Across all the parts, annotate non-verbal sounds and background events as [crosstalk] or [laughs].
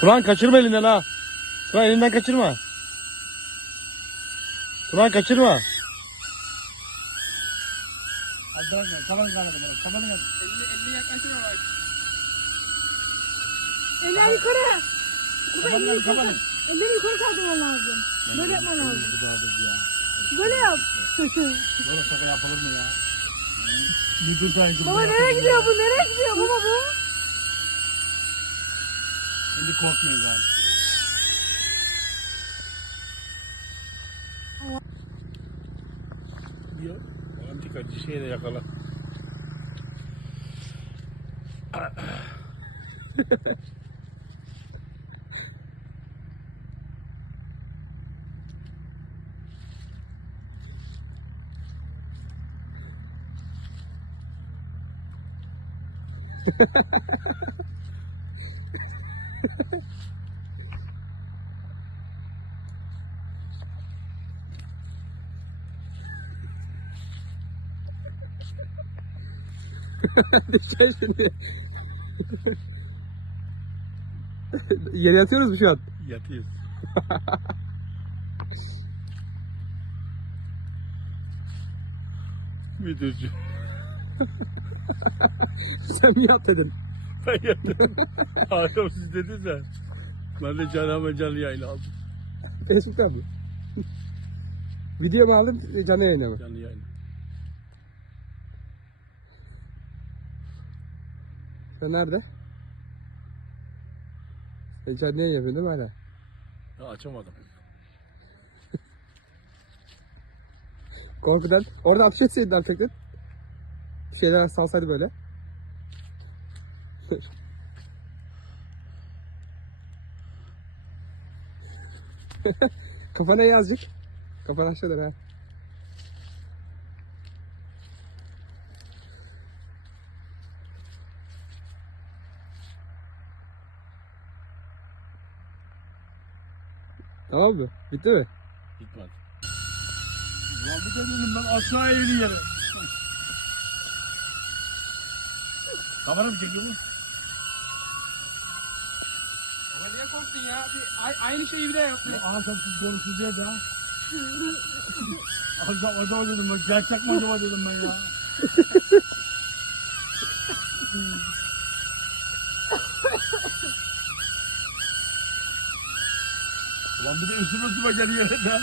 Turan kaçırma elinden ha. Turan elinden kaçırma. Turan kaçırma. Elini, elini. Eller yukarı. Elleri kafanı. yukarı. Elleri yukarı kaldırman lazım. Böyle yapman lazım. Böyle yap. Böyle şaka yapılır mı ya? Baba nereye gidiyor bu? Nereye gidiyor baba bu? Şimdi korkmuyor ben. Yok. Antikacı şeyle yakala. [laughs] Düşeceksin [laughs] şimdi. Yere yatıyoruz mu şu an? Yatıyoruz. [laughs] Müdürcü. Sen mi yat dedin? Ben yattım. [laughs] Hakan siz dediniz ya. Ben de hemen canlı yayın aldım. Facebook'tan mı? [laughs] Video mu aldın canlı yayına mı? Canlı yayın. Sen nerede? Sen canlı yayın yapıyorsun değil mi hala? Ya açamadım. Korkudan. Orada atış etseydin artık. Şeyler salsaydı böyle. [laughs] Kafana iyi azıcık. Kafan aşağıda ha. Tamam mı? Bitti mi? Gitmedi. Ulan bir de dedim ben aşağıya iniyorum. Kamera mı çekiyor musun? Niye korktun ya? aynı şeyi bir de yaptın. Konuşsunuz diye de ha. Orada orada dedim ben. Gerçek mi acaba dedim ben ya. [laughs] Ulan bir de üstüme üstüme geliyor da.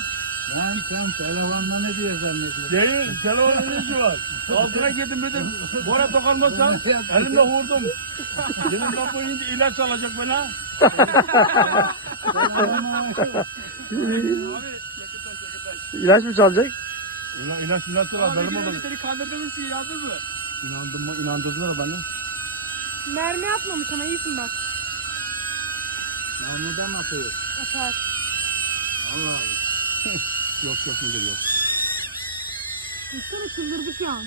Lan sen telefonla ne diye zannediyorsun? Değil, telefonun ne işi var? Altına girdim dedim, bana dokunmazsan elimle vurdum. Dedim ben bu indi ilaç alacak bana. İlaç mı çalacak? İla, ilaç ilaç var, benim oğlum. Seni kandırdığımız için yazdın mı? İnandım mı, inandırdılar bana. Mermi atmamış ama iyisin bak. Neden atıyor? Atar. Allah Allah. Yok yok müdür yok. Üstüne çıldırdı şu an.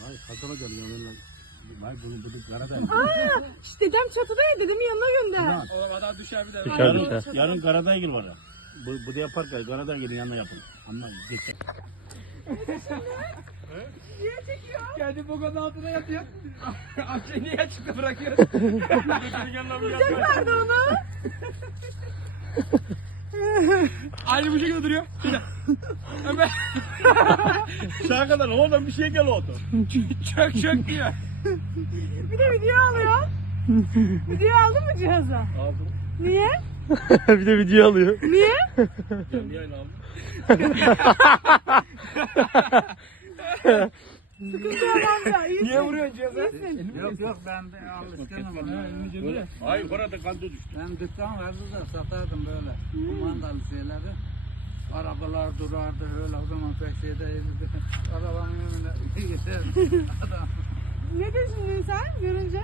Vay kazana geliyor lan. Vay bunu bunu karada. Aa, işte dedem çatıda ya dedemin yanına gönder. Oradan düşer bir de. Düşer Aynen. düşer. Yarın Karadaygil var ya. Bu, bu da yaparken Karadaygil'in yanına yapın. Anlayın. Geçer. [laughs] Niye çekiyor? Kendi bokanın altına yatıyor. [laughs] Akşam niye açıkta bırakıyor? [laughs] Nerede onu? Aynı bu şekilde duruyor. Ömer [laughs] Şuna kadar oradan bir şey gel oldu. çök çök diyor. Bir de video alıyor. video aldın mı cihaza? Aldım. Niye? bir de video alıyor. Niye? Canlı yayın aldım. Sıkıntı adam ya. [laughs] İyisin. Niye vuruyorsun cihaza? Yok yok ben de alışkınım ona. Ay burada kandı düştü. Ben dükkan vardı da satardım böyle kumandalı şeyleri. Arabalar durardı öyle o zaman pek şey değildi. [laughs] Arabanın önüne. [laughs] Adam. Ne düşündün sen görünce?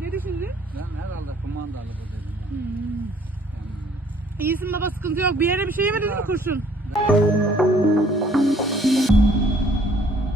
Ne düşündün? Ben herhalde kumandalı bu dedim. ben. Yani. İyisin baba sıkıntı yok. Bir yere bir şey mi kurşun?